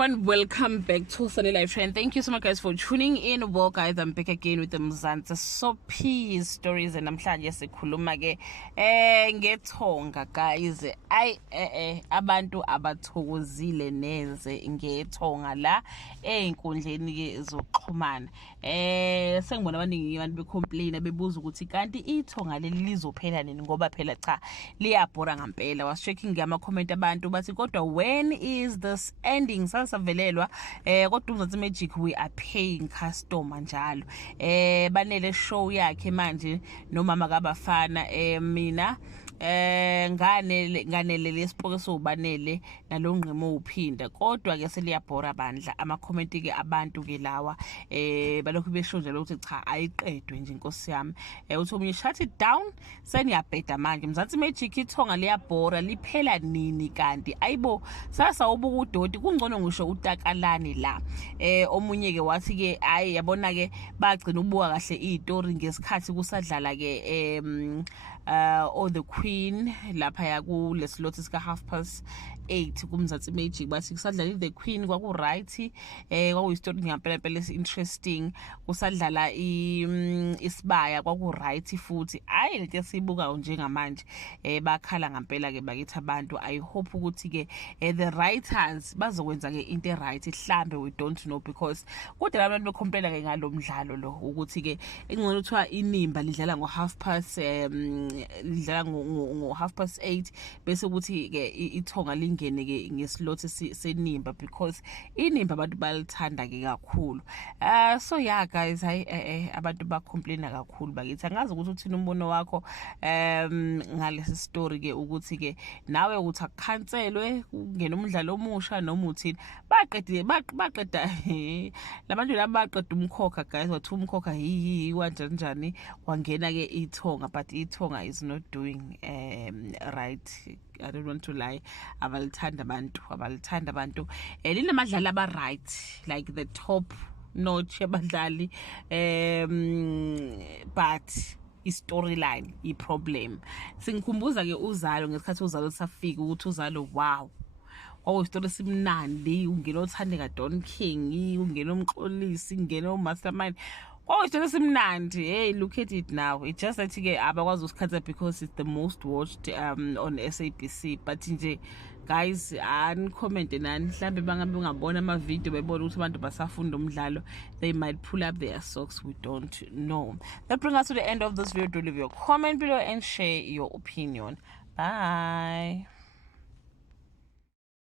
everyone, welcome back to Sunny Life Trend. Thank you so much guys for tuning in. Well guys, I'm back again with the Mzansi Sophie stories and namhlanje sikhuluma ke ngethonga guys. Abantu abathokozile neze ngethonga la einkundleni ke zokuxhumana. Sengibona abaningi abantu becomplain bebuza ukuthi kanti ithonga leli lizophela nini ngoba phela cha liyabhora ngempela. Was checking ngama comment abantu bathi kodwa when is this ending? Sasavelelwa kodwa uMzansi Magic we are paying customer njalo. Banele show yakhe manje nomama kabafana mina nganele lesipoke sobanele nalongqimo uphinda kodwa ke seliyabhora bandla ama comment ke abantu ke lawa balokhu besho nje ukuthi cha ayiqedwe nje inkosi yami uthi omunye shut it down seniyabheda manje Mzansi Magic ithonga liyabhora liphela nini kanti ayibo sasa ubuka udoti kungcono ngisho utakalani la omunye ke wathi ke ayi yabona ke bagcina ubuka kahle izitori ngesikhathi kusadlala ke all the queen lapha yaku leslot sika 8:30 kuMzansi Magic bathi kusadlala the queen kwaku right kwaku story ngempela phela interesting kusadlala isibaya kwaku right futhi ayi lento sibuka njengamanje bakhala ngempela ke bakithi abantu. I hope ukuthi ke the writers bazokwenza ke into right ihlambe we don't know because kodwa abantu becomplain ke ngalomdlalo lo ukuthi ke engcono uthiwa inimba lidlala ngo 8:30 lidlala ngo 8:30 bese ukuthi ke ithonga lingene ke ngeslot senimba because inimba abantu balithanda ke kakhulu. So yeah guys, abantu ba complain kakhulu bakithi. Angazi ukuthi uthina umbono wakho ngalesi story ke ukuthi ke nawe uthi akukhanselwe kungena umdlalo omusha noma uthini baqeda labantu laba baqeda umkhokha guys wathi umkhokha kanjani kwangena ke ithonga but ithonga is not doing right. I don't want to lie, abalithanda abantu linamadlala aba right like the top notch abadlali but storyline problem. Singikhumbuza ke uzalo ngesikhathi uzalo safika ukuthi uzalo wow story simnandi ungena othandeka Don King ungena umxolisi ungena uMastermind story simnandi. Hey, look at it now. It just that ke abakwazi usikhatha because it's the most watched on SABC but nje guys an comment nani mhlambe bangabe ungabona ama video bebona ukuthi abantu basafunda umdlalo they might pull up their socks, we don't know. That brings us to the end of this video. Do leave your comment below and share your opinion. Bye.